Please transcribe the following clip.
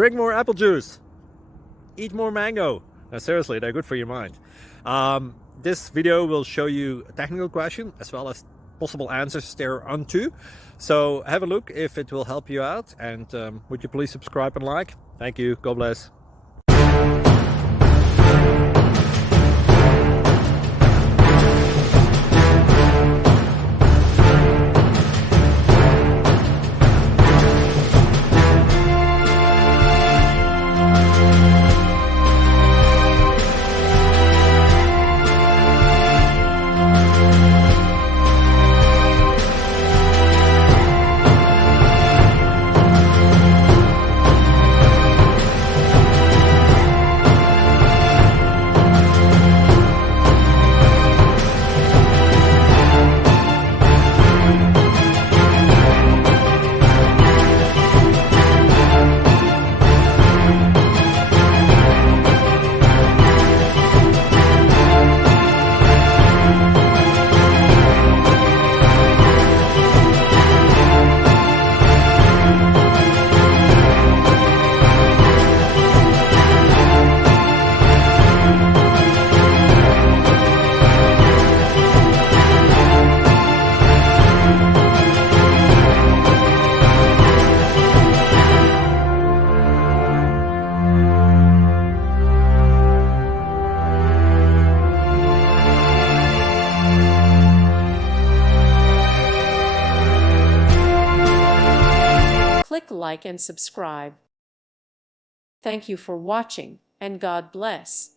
Drink more apple juice. Eat more mango. Now, seriously, they're good for your mind. This video will show you a technical question as well as possible answers thereunto. So have a look if it will help you out, and would you please subscribe and like? Thank you. God bless. Click like and subscribe. Thank you for watching, and God bless.